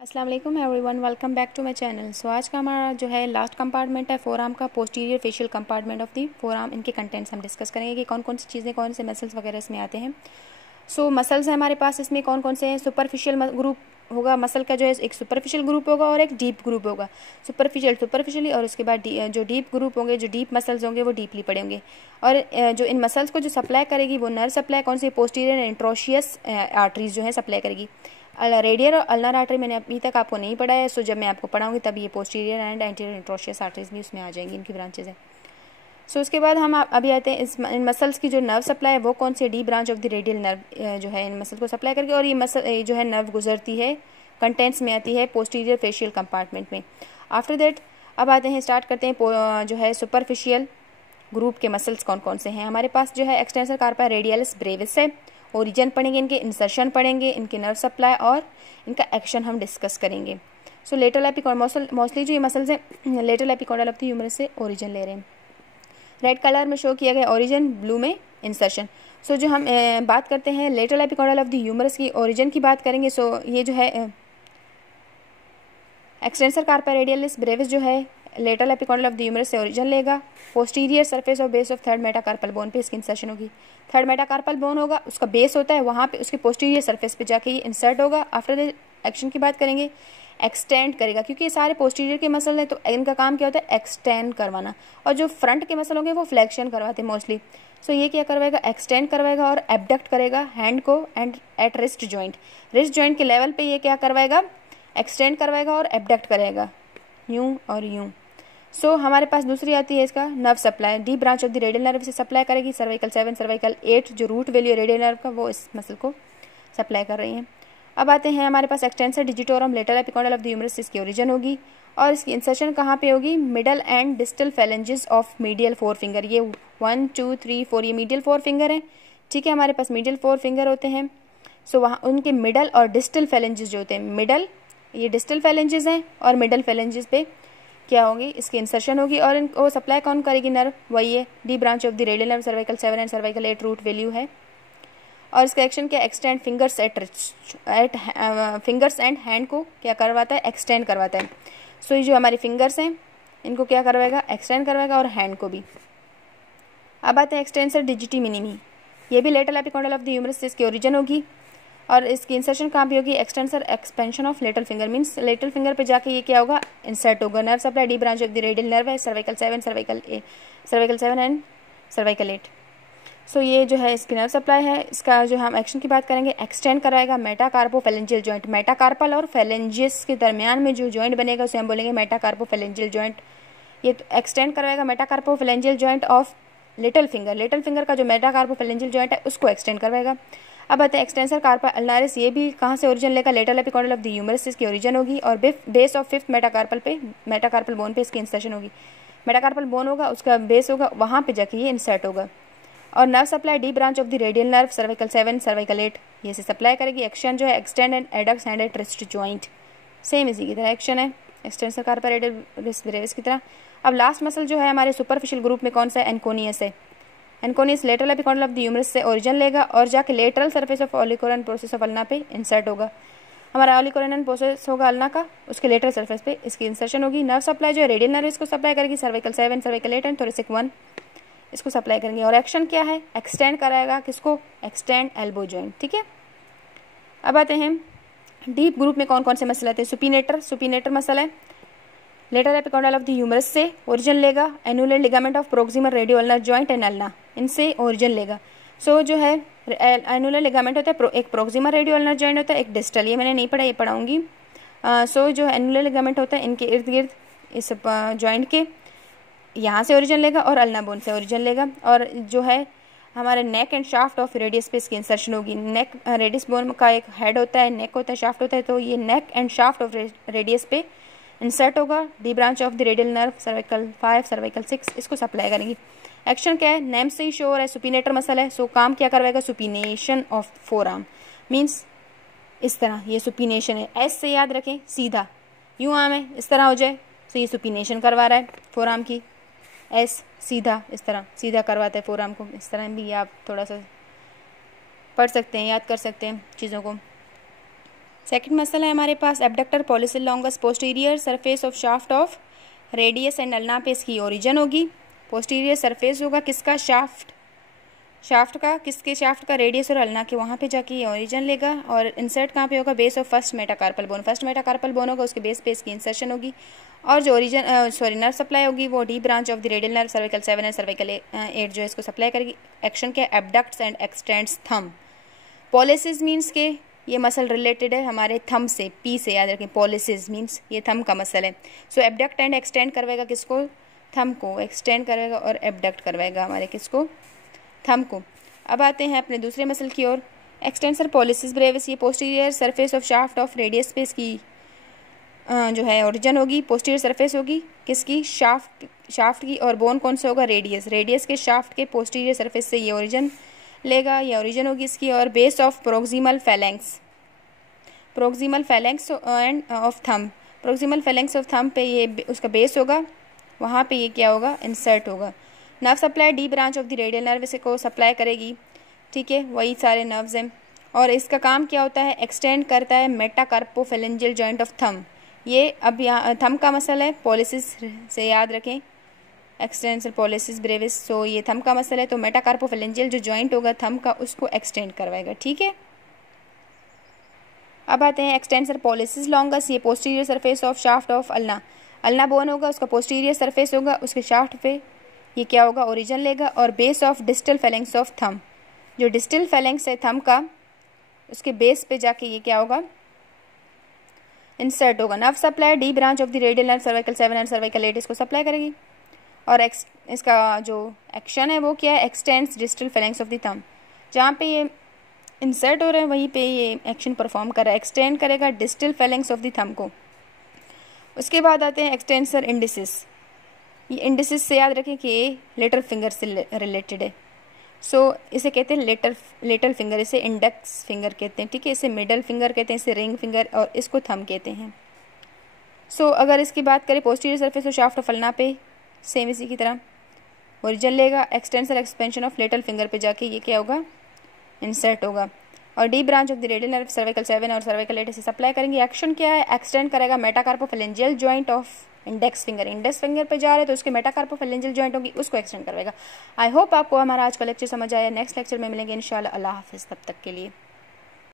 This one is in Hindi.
अस्सलाम वालेकुम everyone, welcome back to my channel. So आज का हमारा जो है लास्ट कंपार्टमेंट है फोर आर्म का, posterior fascial compartment of the forearm. इनके कंटेंट्स हम डिस्कस करेंगे कि कौन कौन सी चीज़ें, कौन से मसल्स वगैरह इसमें आते हैं। सो मसल्स हैं हमारे पास, इसमें कौन कौन से हैं। सुपरफिशियल ग्रुप होगा मसल का, जो है एक सुपरफिशियल ग्रुप होगा और एक डीप ग्रुप होगा। सुपरफिशियली और उसके बाद जो डीप ग्रुप होंगे, जो डीप मसल्स होंगे वो डीपली पड़े होंगे। और जो इन मसल्स को जो सप्लाई करेगी वो नर्व सप्लाई कौन सी, पोस्टीरियर इंट्रोशियस आर्टरीज जो है सप्लाई करेगी। रेडियल और अल्नर आर्टरी मैंने अभी तक आपको नहीं पढ़ा है, सो जब मैं आपको पढ़ाऊंगी तब ये posterior and anterior interosseous arteries भी उसमें आ जाएंगी, इनकी ब्रांचेज हैं। सो उसके बाद हम अभी आते हैं इन मसल्स की जो नर्व सप्लाई है वो कौन सी, deep branch of the radial nerve जो है इन मसल को सप्लाई करके, और ये मसल जो है नर्व गुजरती है, कंटेंट्स में आती है पोस्टीरियर फेशियल कंपार्टमेंट में। आफ्टर दैट अब आते हैं, स्टार्ट करते हैं जो है सुपरफिशियल ग्रुप के मसल्स कौन कौन से हैं हमारे पास। जो है एक्सटेंसर कार्पा रेडियलिस ब्रेविस है, ओरिजिन पढ़ेंगे, इनके इंसर्शन पढ़ेंगे, इनके नर्व सप्लाई और इनका एक्शन हम डिस्कस करेंगे। सो लेटरल एपिकॉन्डल मोस्टली जो ये मसल्स हैं lateral epicondyle of the humerus से ओरिजिन ले रहे हैं। रेड कलर में शो किया गया ओरिजिन, ब्लू में इंसर्शन। सो जो हम बात करते हैं lateral epicondyle of the humerus की ओरिजिन की बात करेंगे। सो ये जो है एक्सटेंसर कार्पा रेडियलिस ब्रेविस जो है lateral epicondyle of the humerus से ओरिजिन लेगा। Posterior surface of base of third metacarpal bone पे इसकी इंसर्शन होगी। थर्ड मेटाकार्पल बोन होगा, उसका बेस होता है, वहाँ पे उसके पोस्टीरियर सरफेस पे जाके ये इंसर्ट होगा। आफ्टर द एक्शन की बात करेंगे, एक्सटेंड करेगा, क्योंकि ये सारे पोस्टीरियर के मसल हैं तो इनका काम क्या होता है, एक्सटेंड करवाना। और जो फ्रंट के मसल होंगे वो फ्लेक्शन करवाते हैं मोस्टली। सो ये क्या करवाएगा, एक्सटेंड करवाएगा और एबडक्ट करेगा हैंड को and at wrist joint. Wrist joint के लेवल पे ये क्या करवाएगा, एक्सटेंड करवाएगा और एबडक्ट करेगा, यूं और यूं। सो हमारे पास दूसरी आती है इसका nerve supply, the branch of the radial nerve से सप्लाई करेगी। सर्वाइकल 7, सर्वाइकल 8 जो रूट वैल्यू रेडियल नर्व का वो इस मसल को सप्लाई कर रही है। अब आते हैं हमारे पास extensor digitorum lateral epicondyle of the humerus, इसकी ओरिजिन होगी और इसकी इंसर्शन कहाँ पे होगी, middle and distal phalanges of medial 4 finger. ये 1 2 3 4 ये मीडियल 4 फिंगर है, ठीक है। हमारे पास मीडियल 4 फिंगर होते हैं। सो वहाँ उनके मिडल और डिस्टल फेलेंजेस जो होते हैं, मिडल ये डिस्टल फेलेंजेस हैं और मिडल फेलेंजेस पे क्या होगी, इसकी इंसर्शन होगी। और इनको सप्लाई कौन करेगी, नर्व, वही है the branch of the radial nerve, cervical 7 and cervical 8 root value है। और इसका एक्शन क्या, extend fingers at fingers and hand को क्या करवाता है, एक्सटेंड करवाता है। सो ये जो हमारी फिंगर्स हैं इनको क्या करवाएगा, एक्सटेंड करवाएगा और हैंड को भी। अब आते हैं एक्सटेंसर डिजिटी मिनिमी, ये भी lateral epicondyle of the humerus से इसकी ओरिजिन होगी और इसकी इंसर्शन कहाँ पे होगी, extensor expansion of little finger, means little finger पे जाके ये क्या होगा, इंसर्ट होगा। Nerve supply the branch of the radial nerve है, सर्वाइकल 7 एंड सर्वाइकल 8। सो ये जो है इसकी नर्व सप्लाई है। इसका जो हम एक्शन की बात करेंगे, एक्सटेंड कराएगा मेटाकार्पोफेलेंजियल जॉइंट। मेटाकार्पल और फेलेंजियस के दरमियान में जो जॉइंट बनेगा उसे हम बोलेंगे मेटाकार्पोफेलेंजियल जॉइंट। ये तो एक्सटेंड कराएगा metacarpophalangeal joint of little finger, little finger का जो मेटाकार्पोफेलेंजियल जॉइंट है उसको एक्सटेंड करवाएगा। अब आते हैं एक्सटेंसर कार्पा अल्नारिस, ये भी कहाँ से ओरिजिन लेगा, lateral epicondyle of the humerus इसकी ओरिजिन होगी और base of 5th metacarpal bone पे इसकी इंसर्शन होगी। मेटाकार्पल बोन होगा, उसका बेस होगा, वहाँ पे जाके ये इंसर्ट होगा। और nerve supply the branch of the radial nerve, cervical 7 cervical 8 ये से सप्लाई करेगी। एक्शन जो है extend and adducts and at wrist joint, same इसी की तरह एक्शन है एक्सटेंसर कार्पा रेडियलिस ब्रेविस की तरह। अब लास्ट मसल जो है हमारे सुपरफिशियल ग्रुप में कौन सा है, एनकोनियस है। Anconeus lateral epicondyle of the humerus से ओरिजिन लेगा और जाके lateral surface of olecranon process of ulna पे इंसर्ट होगा। हमारा ऑलिकोरन प्रोसेस होगा अल्ना का, उसके लेटरल सरफेस पे इसकी इंसर्शन होगी। नर्व सप्लाई जो है रेडियल नर्व इसको सप्लाई करेगी, सर्वाइकल 7 सर्वाइकल 8 एंड थोरेसिक 1 इसको सप्लाई करेंगे। और एक्शन क्या है, एक्सटेंड कराएगा, किसको, एक्सटेंड एल्बो जॉइंट, ठीक है। अब आते हैं डीप ग्रुप में कौन कौन से मसल आते हैं। सुपीनेटर मसल है, lateral epicondyle of the humerus से ओरिजिन लेगा। Annular ligament of proximal radio ulnar joint and ulna, इनसे ओरिजिन लेगा। सो जो है एनुलर लिगामेंट होता है, एक प्रोक्सिमल रेडियो अल्नर जॉइंट होता है, एक डिस्टल, ये मैंने नहीं पढ़ा, ये पढ़ाऊंगी। सो जो एनुलर लिगामेंट होता है इनके इर्द गिर्द इस जॉइंट के यहाँ से ओरिजिन लेगा और अल्ना बोन से ओरिजिन लेगा। और जो है हमारे neck and shaft of radius पे इसकी इंसर्शन होगी। नेक रेडियस बोन का एक हेड होता है, नेक होता है, शाफ्ट होता है, तो ये neck and shaft of radius पे इंसर्ट होगा। D branch of the radial nerve, cervical 5 cervical 6 इसको सप्लाई करेंगी। एक्शन क्या है, नेम से ही शो हो रहा है, सुपीनेटर मसल है। सो काम क्या करवाएगा, supination of four arm, means इस तरह ये सुपीनेशन है। एस से याद रखें, सीधा यूँ आर्म है, इस तरह हो जाए, सो ये सुपीनेशन करवा रहा है फोर आर्म की। एस सीधा, इस तरह सीधा करवाता है फोर आर्म को। इस तरह भी आप थोड़ा सा पढ़ सकते हैं, याद कर सकते हैं चीज़ों को। सेकंड मसल है हमारे पास abductor pollicis longus posterior surface of shaft of radius and ulna पे इसकी ओरिजिन होगी। पोस्टीरियर सरफेस होगा किसका, शाफ्ट का, किसके शाफ्ट का, रेडियस और अल्ना के, वहाँ पे जाके ये ओरिजिन लेगा। और इंसर्ट कहाँ पे होगा, base of first metacarpal bone. First metacarpal bone होगा, उसके बेस पे इसकी इंसर्शन होगी। और जो नर्व सप्लाई होगी वो the branch of the radial nerve cervical 7 and cervical 8 जो है इसको सप्लाई करेगी। एक्शन के abducts and extends thumb. Pollicis means के ये मसल रिलेटेड है हमारे थंब से, पी से याद रखें, पॉलिसिस मीन्स ये थंब का मसल है। सो एब्डक्ट एंड एक्सटेंड करवाएगा किसको, थंब को, एक्सटेंड करवाएगा और एब्डक्ट करवाएगा हमारे किसको, थंब को। अब आते हैं अपने दूसरे मसल की ओर, एक्सटेंसर पॉलिसिस ब्रेविस। ये posterior surface of shaft of radius पे इसकी जो है ओरिजिन होगी। पोस्टीरियर सरफेस होगी किसकी, शाफ्ट की, और बोन कौन सा होगा, रेडियस के शाफ्ट के पोस्टीरियर सरफेस से ये ओरिजिन लेगा, ये ओरिजिन होगी इसकी। और base of proximal phalanx end of thumb. Proximal phalanx of thumb पे ये उसका बेस होगा, वहाँ पे ये क्या होगा, इंसर्ट होगा। Nerve supply the branch of the radial nerve इसे को सप्लाई करेगी, ठीक है, वही सारे नर्व्स हैं। और इसका काम क्या होता है, एक्सटेंड करता है मेटाकार्पोफेलेंजियल जॉइंट ऑफ थंब। ये अब यहाँ थंब का मसल है, पॉलिसिस से याद रखें, एक्सटेंसर पॉलिसिस ब्रेविस। सो ये थंब का मसल है, तो मेटाकार्पोफेलेंजियल जो जॉइंट होगा थंब का उसको एक्सटेंड करवाएगा, ठीक है। अब आते हैं एक्सटेंसर पॉलिसिस लॉन्गस। ये posterior surface of shaft of ulna bone होगा, उसका पोस्टीरियर सरफेस होगा, उसके शाफ्ट पे ये क्या होगा, ओरिजिन लेगा। और base of distal phalanx of thumb, जो डिस्टल फैलेंक्स है थंब का, उसके बेस पे जाके ये क्या होगा, इंसर्ट होगा। Nerve supply the branch of the radial nerve cervical 7 and cervical 8 इसको सप्लाई करेगी। और इसका जो एक्शन है वो क्या है, x tends distal phalanx of the thumb. जहाँ पे ये इंसर्ट हो रहा है वहीं पे ये एक्शन परफॉर्म कर रहा है, एक्सटेंड करेगा distal phalanx of the thumb को। उसके बाद आते हैं एक्सटेंसर इंडिसिस। ये इंडिसिस से याद रखें कि ये लिटिल फिंगर से रिलेटेड है। सो इसे कहते हैं लिटिल फिंगर, इसे इंडेक्स फिंगर कहते हैं, ठीक है, इसे मिडल फिंगर कहते हैं, इसे रिंग फिंगर, और इसको थंब कहते हैं। सो अगर इसकी बात करें पोस्टीरियर सरफेस और शाफ्ट ऑफ अल्ना पे सेम इसी की तरह ओरिजिन लेगा, extensor expansion of little finger पे जाके ये क्या होगा, इंसर्ट होगा। और D branch of the radial nerve cervical 7 और सर्विकल 8 से सप्लाई करेंगे। एक्शन क्या है, एक्सटेंड करेगा metacarpophalangeal joint of index finger पे जा रहे तो उसके मेटाकार्पोफेलेंजियल जॉइंट होगी, उसको एक्सटेंड करवाएगा। आई होप आपको हमारा आज का लेक्चर समझ आया। नेक्स्ट लेक्चर में मिलेंगे इंशाल्लाह। अल्लाह हाफिज़, तब तक के लिए।